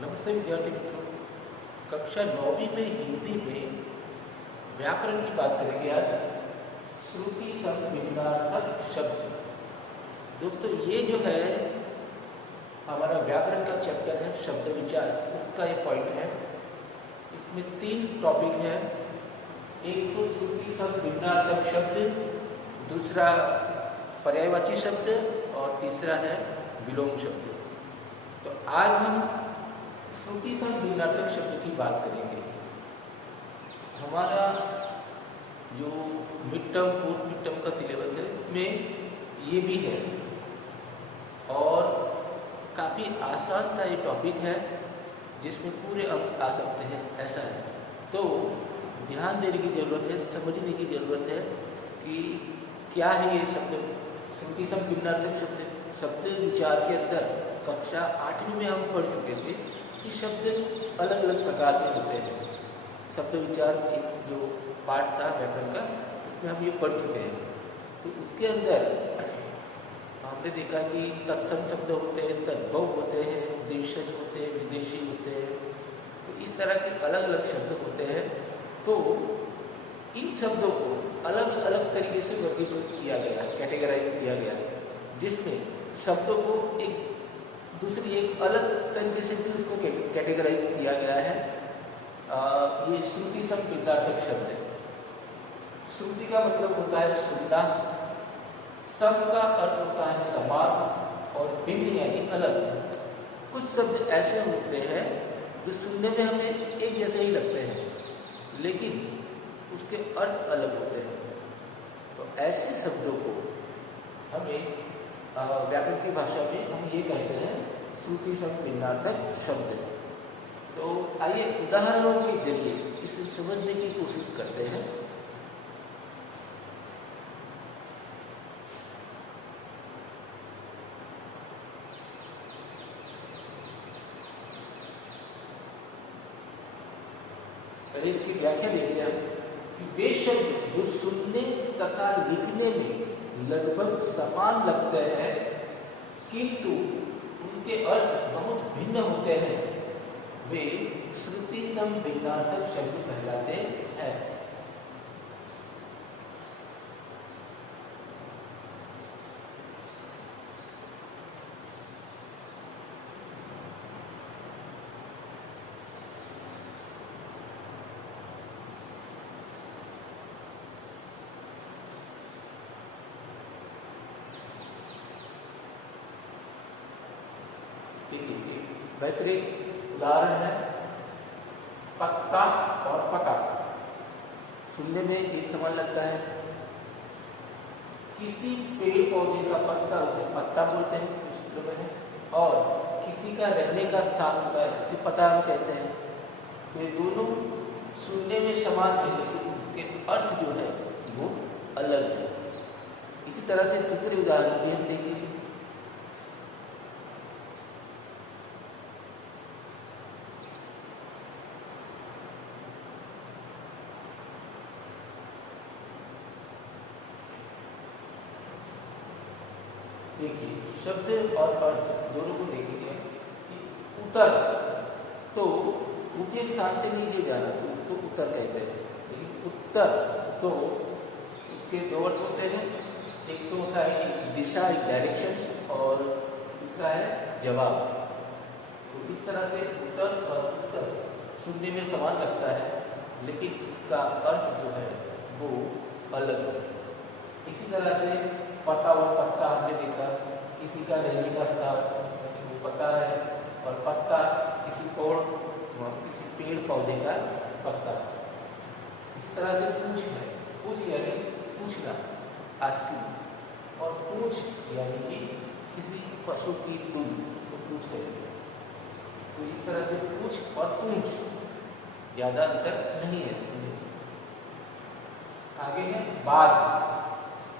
नमस्ते विद्यार्थी मित्रों। कक्षा 9वीं में हिंदी में व्याकरण की बात करेंगे आज। श्रुति सम भिन्नार्थक शब्द। दोस्तों, ये जो है हमारा व्याकरण का चैप्टर है शब्द विचार, उसका ये पॉइंट है। इसमें 3 टॉपिक है। एक तो श्रुति सम भिन्नार्थक शब्द, दूसरा पर्यायवाची शब्द और तीसरा है विलोम शब्द। तो आज हम श्रुति सम भिन्नार्थक शब्द की बात करेंगे। हमारा जो mid term post mid term का सिलेबस है इसमें ये भी है और काफ़ी आसान सा ये टॉपिक है जिसमें पूरे अंक आ सकते हैं, ऐसा है। तो ध्यान देने की ज़रूरत है, समझने की ज़रूरत है कि क्या है ये शब्द श्रुति सम भिन्नार्थक शब्द। शब्द विचार के अंदर कक्षा 8वीं में हम पढ़ चुके थे कि शब्द अलग अलग प्रकार के होते हैं। शब्द विचार एक जो पाठ था व्याकरण का, उसमें हम ये पढ़ चुके हैं। तो उसके अंदर हमने देखा कि तत्सम शब्द होते हैं, तद्भव होते हैं, देशज होते हैं, विदेशी होते हैं। तो इस तरह के अलग अलग शब्द होते हैं। तो इन शब्दों को अलग अलग तरीके से वर्गीकृत किया गया, कैटेगराइज किया गया, जिसमें शब्दों को एक दूसरी एक अलग तरीके से भी उसको कैटेगराइज किया गया है। ये श्रुति सम भिन्नार्थक शब्द है। श्रुति का मतलब होता है सुनना, सम का अर्थ होता है समान और भिन्न यानी अलग। कुछ शब्द ऐसे होते हैं जो सुनने में हमें एक जैसे ही लगते हैं लेकिन उसके अर्थ अलग होते हैं। तो ऐसे शब्दों को हमें व्याकरण की भाषा में हम ये कहते हैं श्रुति सम भिन्नार्थक शब्द। तो आइए उदाहरणों के जरिए इसे समझने की कोशिश करते हैं। पहले इसकी व्याख्या देखिए हम कि वे शब्द जो सुनने तथा लिखने में लगभग समान लगते हैं किंतु उनके अर्थ बहुत भिन्न होते हैं, वे श्रुति सम भिन्नार्थक शब्द कहलाते हैं। देखिए बेहतरीन उदाहरण है पत्ता और पता। सुनने में एक समान लगता है। किसी पेड़ पौधे का पत्ता उसे पत्ता बोलते हैं कुछ सूत्रों में है, और किसी का रहने का स्थान होता है उसे पता हम कहते हैं। तो ये दोनों सुनने में समान है लेकिन उसके अर्थ जो है वो अलग है। इसी तरह से दूसरे उदाहरण भी हम देखेंगे। देखिए शब्द और अर्थ दोनों को देखेंगे कि उतर, तो ऊंचे स्थान से नीचे जाना तो उसको उतर कहते हैं। लेकिन उत्तर तो उसके 2 अर्थ होते हैं। एक तो होता है दिशा, एक डायरेक्शन, और दूसरा है जवाब। तो इस तरह से उत्तर और उत्तर सुनने में समान लगता है लेकिन उसका अर्थ जो है वो अलग है। इसी तरह से पता और पत्ता हमने देखा, किसी का रहने का स्थान वो पता है और पत्ता किसी पेड़ पौधे का पत्ता। इस तरह से पूछ है, पूछ यानी पूछना, आस्किंग, और पूछ यानी कि किसी पशु की दुम को पूछ कहते हैं। तो इस तरह से पूछ और पूछ ज्यादा अंतर नहीं है इसमें। आगे है बाग।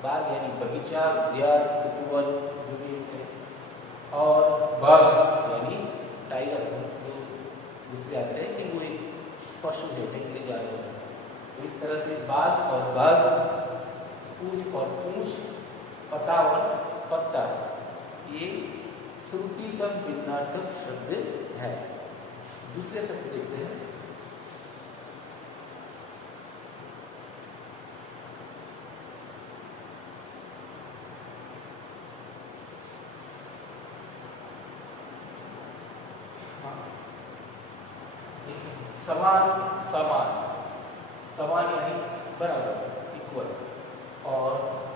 बाग यानी बगीचा, उद्यान, उपवन जो भी है, और बाघ यानी टाइगर, जो दूसरे आते हैं कि वो एक पशु है, जंगली जानवर है। तो इस तरह से बाघ और बाघ, पूछ और पूछ, पता और पत्ता, ये श्रुति सम भिन्नार्थक शब्द है। दूसरे शब्द देखते हैं। समान, समान, समान यानी बराबर, इक्वल, और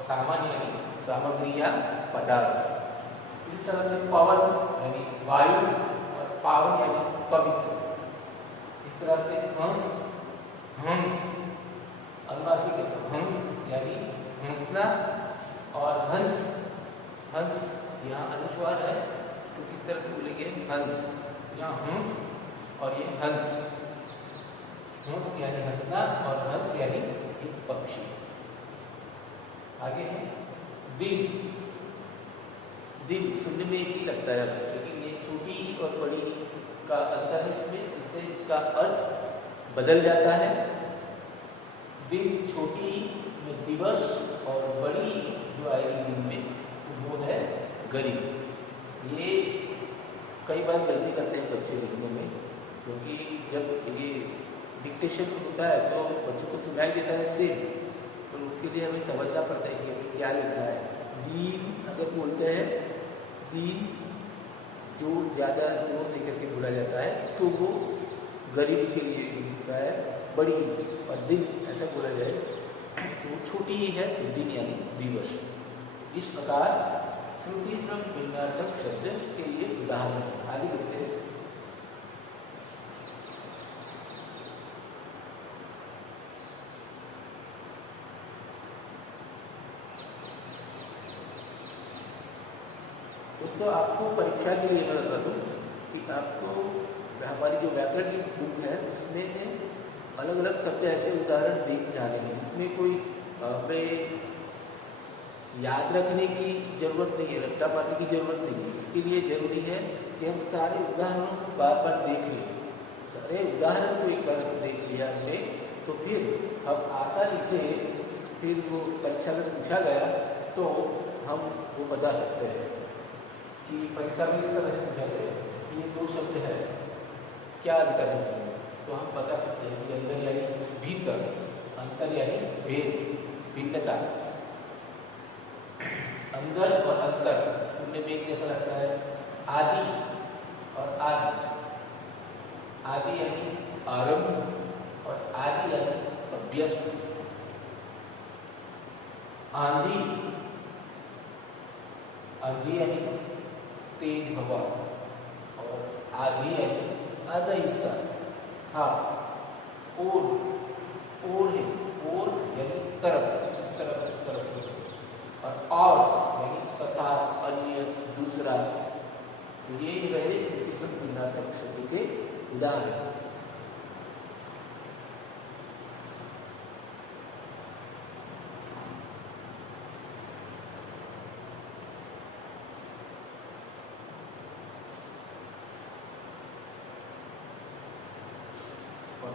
सामान्य यानी सामग्री या पदार्थ। इस तरह से पवन यानी वायु और पावन यानी पवित्र। इस तरह से हंस, हंस अनुनासिक हंस यानी हंसना, और हंस, हंस यहाँ अनुस्वार है तो किस तरह से बोलेंगे हंस, यहाँ हंस और ये हंस, हंस यानी हंसना और हंस यानी एक पक्षी। आगे है दिन, दिन सुनने में एक ही लगता है लेकिन ये छोटी और बड़ी का अंतर है इसमें, इससे इसका अर्थ बदल जाता है। दिन छोटी में दिवस और बड़ी जो आएगी दिन में वो है गरीब। ये कई बार गलती करते हैं बच्चे लिखने में, क्योंकि जब ये डिक्टेशन होता है तो बच्चों को सुनाई देता है सिर, तो उसके लिए हमें समझना पड़ता है कि हमें क्या लिखना है। दीन अगर बोलते हैं, दीन जो ज़्यादा जोर देकर के बोला जाता है तो वो गरीब के लिए लिखता है। बड़ी और दिन ऐसा बोला जाए तो छोटी ही है तो दिन यानी दिवस। इस प्रकार श्रुति श्रम भिन्नार्थक शब्द के ये उदाहरण है। आगे देखते हैं। दोस्तों आपको परीक्षा के लिए मैं बता दूँ कि आपको हमारी जो व्याकरण की बुक है उसमें से अलग अलग शब्द ऐसे उदाहरण देख जाने हैं। इसमें कोई हमें याद रखने की जरूरत नहीं है, रट्टा मारने की जरूरत नहीं है। इसके लिए जरूरी है कि हम सारे उदाहरणों को बार बार देख लें। सारे उदाहरण को एक बार देख लिया हमने तो फिर हम आसानी से फिर वो परीक्षा में पूछा गया तो हम वो बता सकते हैं कि परीक्षा में इस तरह से पूछा गया कि ये दो शब्द है, क्या अंतर है उसमें, तो हम बता सकते हैं कि अंदर यानी भीतर, अंतर यानी भेद, भिन्नता। अंदर और अंतर सुनने में एक जैसा लगता है। आदि और आदि, आदि यानी आरंभ और आदि यानी अभ्यस्त। आंधी, आंधी यानी तेज हवा, और आधी यानी आधा हिस्सा। हाँ, और है, और यानी तरफ, इस तरफ इस तरफ, और यानी तथा, अन्य, दूसरा। ये रहे भिन्नार्थक शब्द के उदाहरण।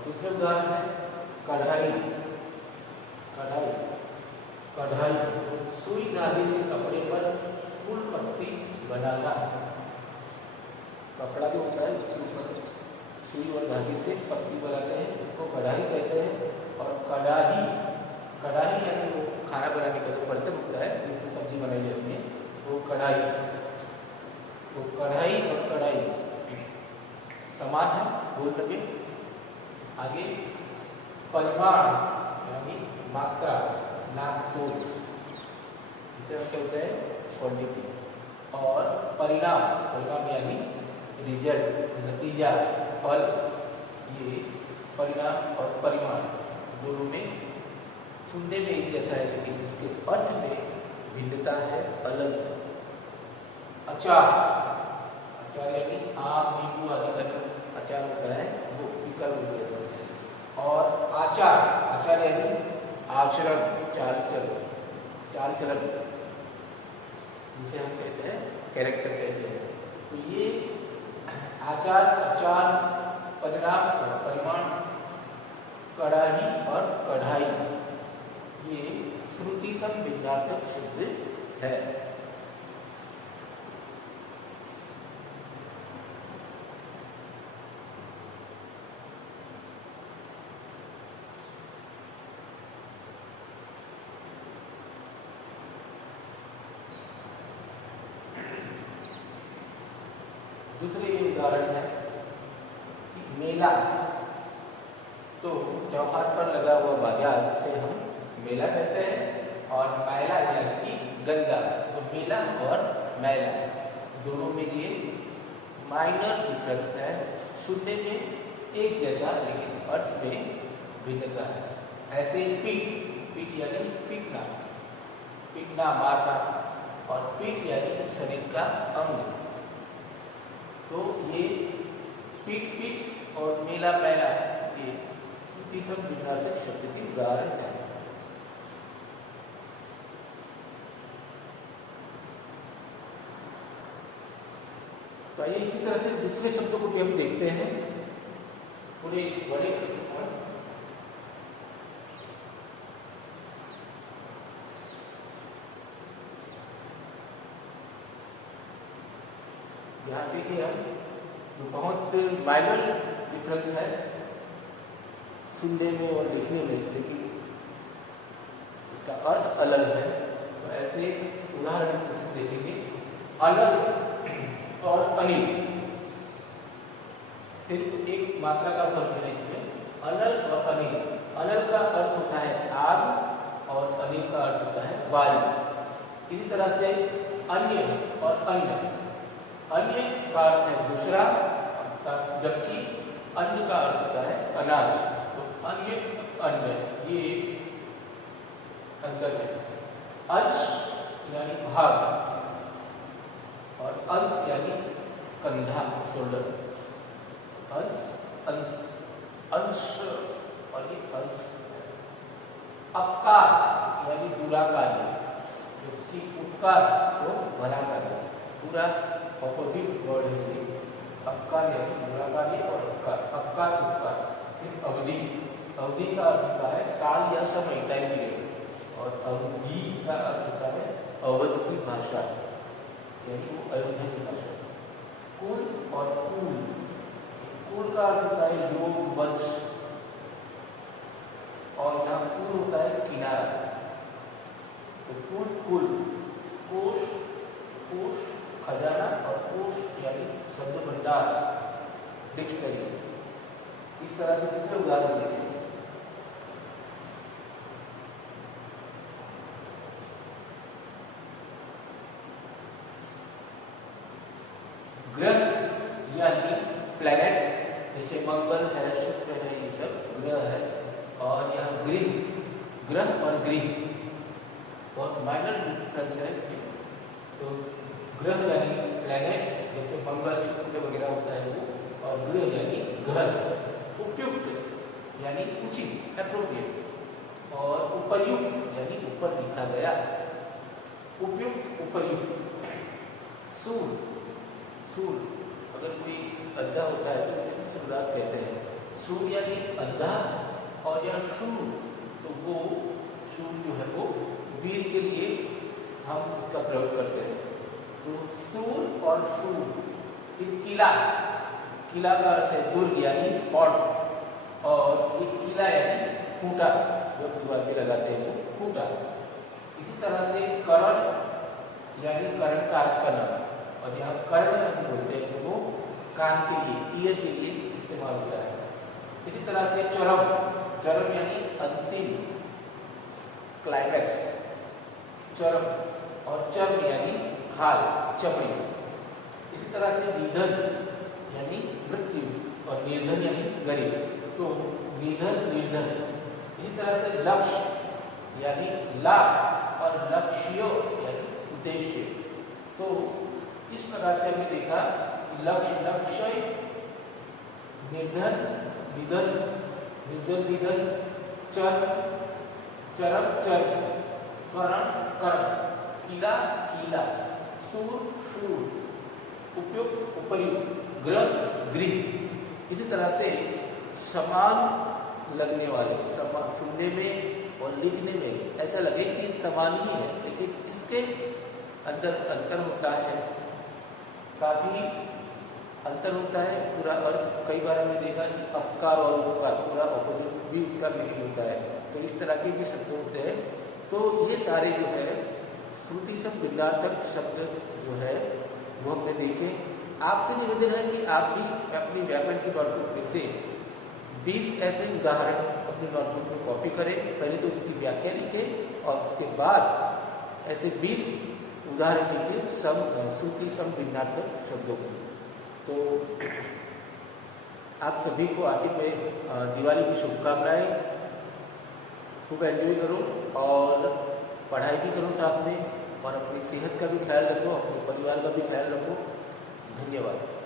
दूसरे उदाहरण है कढ़ाई, कढ़ाई, कढ़ाई सुई धागे से कपड़े पर फूल पत्ती बनाना। कपड़ा जो होता है उसके ऊपर सुई और धागे से पत्ती बनाते हैं, उसको कढ़ाई कहते हैं। और कढ़ाई, कढ़ाई यानी वो खाना बनाने का जो बर्तन होता है जिसमें सब्जी बनाई जाती है वो कढ़ाई। तो कढ़ाई और कढ़ाई समान है बोलने में। आगे परिमाण यानी मात्रा, नापतोल, इसे हम क्या होता है क्वांटिटी। और परिणाम, परिणाम यानी रिजल्ट, नतीजा, फल। ये परिणाम और परिमाण दोनों में सुनने में एक जैसा है लेकिन इसके अर्थ में भिन्नता है, अलग। अचार, अचार यानी आम, नींबू आदि का जो अचार होता है वो पिकल हो जाता है। और आचार, आचार यानी आचरण, चाल चलन, चाल चलन, जिसे हम कहते हैं कैरेक्टर कहते हैं। तो ये आचार, आचार, परिणाम और परिमाण, कढ़ाई और कढ़ाई, ये श्रुति सम भिन्नार्थक शब्द है। दूसरे उदाहरण है मेला। तो त्योहार पर लगा हुआ बाजार से हम मेला कहते हैं, और मैला यानी कि गंदा। तो मेला और मैला दोनों में ये माइनर डिफरेंस है, सुनने में एक जैसा लेकिन अर्थ में भिन्नता है। ऐसे पीठ यानी पीटना, पीटना मारना, और पीठ यानी शरीर का अंग। तो ये पीठ और मेला मैला ये श्रुतिसम भिन्नार्थक शब्द के उदाहरण है। तो आइए इसी तरह से दूसरे शब्दों को भी हम देखते हैं थोड़े बड़े। यहाँ देखिए हम बहुत माइनर डिफरेंस है सुनने में और लिखने में, लेकिन इसका अर्थ अलग है। तो ऐसे उदाहरण देखेंगे, अलग और अनिल, सिर्फ एक मात्रा का फर्क है इसमें। अलग और अनिल, अलग का अर्थ होता है आग और अनिल का अर्थ होता है वायु। इसी तरह से अन्य और अन्य, अन्य का अर्थ है दूसरा, जबकि अन्य का अर्थ होता है अनाज। तो अन्य अन्य ये अंतर है। अंश यानी भाग और अंश यानी कंधा, शोल्डर। अंश अंश अंश और ये अंश। अपकार यानी बुरा कार्य, जबकि उपकार को भला कार्य। पूरा ऑपोजिट वर्ड है ये। अपकार यानी बुरा कार्य और उपकार, अपकार उपकार। फिर अवधि, अवधि का अर्थ होता है काल या समय, टाइम पीरियड। और अवधि का अर्थ होता है अवध की भाषा, यानी वो अयोध्या की भाषा। कुल और कुल, कुल का अर्थ होता है योग वंश, और यहाँ कुल होता है किनारा। तो कुल कुल, कोश कोश खजाना, और कोश यानी शब्द भंडार, डिक्शनरी। इस तरह से दूसरे उदाहरण देखें। ग्रह यानी प्लैनेट, जैसे मंगल है, शुक्र है, ये सब ग्रह है। और यहाँ गृह, ग्रह और गृह बहुत माइनर डिफरेंस है। तो ग्रह यानी प्लैनेट, जैसे मंगल शुक्र वगैरह होता है वो, और गृह यानी घर। उपयुक्त यानी उचित, एप्रोप्रिएट, और उपयुक्त यानी ऊपर लिखा गया। उपयुक्त उपयुक्त। सूर, सूर अगर कोई अंधा होता है तो उसे सूरदास कहते हैं। सूर यानी अंधा, और यह शूर, तो वो शूर जो है वो वीर के लिए हम इसका प्रयोग करते हैं। तो सूर और शूर। फिर किला, किला का अर्थ है दुर्ग यानी फोर्ट, और एक किला यानी खूंटा, जो दीवार पे लगाते हैं वो खूंटा। इसी तरह से करण यानी करण का अर्थ करना, और यहाँ कर्ण हम बोलते हैं तो वो कान के लिए, ईयर के लिए इस्तेमाल होता है। इसी तरह से चरम, चरम यानी अंतिम, क्लाइमैक्स, चरम। और चर्म यानी खाल, चमड़ी। इसी तरह से निधन यानी मृत्यु, और निर्धन यानी गरीब। तो निधन निर्धन। इसी तरह से लक्ष्य यानी लाभ, और लक्ष्य यानी उद्देश्य। तो इस प्रकार से हमने देखा लक्ष्य, लक्ष्य, निर्धन निधन, निर्धन निधन, चर्म चरम चर्म, करण कर्ण, किला कीला, सूर शूर, उपयुक्त उपयुक्त, ग्रह गृह। इसी तरह से समान लगने वाले, समान सुनने में और लिखने में ऐसा लगे कि समान ही है, लेकिन इसके अंदर अंतर होता है, काफी अंतर होता है। पूरा अर्थ कई बार हमने देखा कि अपकार और उपकार पूरा ऑपोजिट भी इसका मीनिंग होता है। तो इस तरह के भी शब्द होते हैं। तो ये सारे जो है श्रुति से भिन्नार्थक शब्द जो है वो हमने देखे। आपसे निवेदन है कि आप भी अपनी व्याकरण की नोटबुक में से 20 ऐसे उदाहरण अपनी नोटबुक में कॉपी करें। पहले तो उसकी व्याख्या लिखें और उसके बाद ऐसे 20 उदाहरण लिखें श्रुति सम भिन्नार्थक शब्दों की। तो आप सभी को आखिर में दिवाली की शुभकामनाएं। खूब एंजॉय करो और पढ़ाई भी करो साथ में, और अपनी सेहत का भी ख्याल रखो, अपने परिवार का भी ख्याल रखो। धन्यवाद।